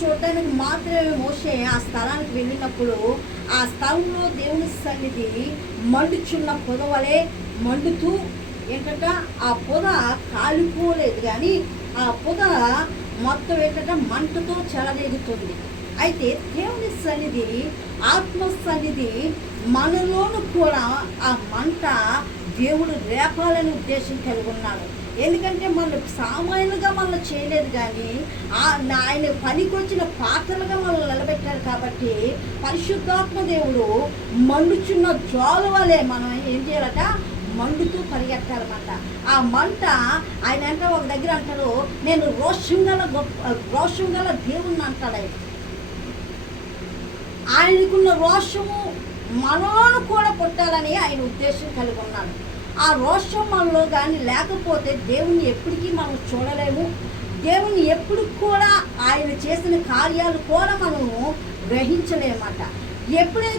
చూడడానికి మాత్రమే మోషే ఆ స్థలానికి వెళ్ళినప్పుడు ఆ స్థలంలో దేవుని సన్నిధి మండుచున్న పొద వలె మండుతూ ఏంటంటే ఆ పొద కాలిపోలేదు, కానీ ఆ పొద మొత్తం ఏంటంటే మంటతో చెలరేగుతుంది. అయితే దేవుని సన్నిధి, ఆత్మ సన్నిధి మనలోను కూడా ఆ మంట దేవుడు రేపాలని ఉద్దేశం కలిగి ఉన్నాడు. ఎందుకంటే మనం సామాన్యులుగా మనం చేయలేదు, కానీ ఆయన పనికి వచ్చిన పాత్రలుగా మనం నిలబెట్టారు. కాబట్టి పరిశుద్ధాత్మ దేవుడు మండుచున్న జ్వాల వలె మనం ఏం చేయాలట, మండుతూ పరిగెట్టాలన్నమాట. ఆ మంట ఆయన అంటే ఒక దగ్గర అంటాడు, నేను రోషం గల దేవుణ్ణి అంటాడు. ఆయనకున్న రోషము మనలోను కూడా పుట్టాలని ఆయన ఉద్దేశం కలిగి ఉన్నాడు. ఆ రోషం మనలో కానీ లేకపోతే దేవుణ్ణి ఎప్పటికీ మనం చూడలేము. దేవుణ్ణి ఎప్పుడు కూడా ఆయన చేసిన కార్యాలు కూడా మనము గ్రహించలేమట. ఎప్పుడైతే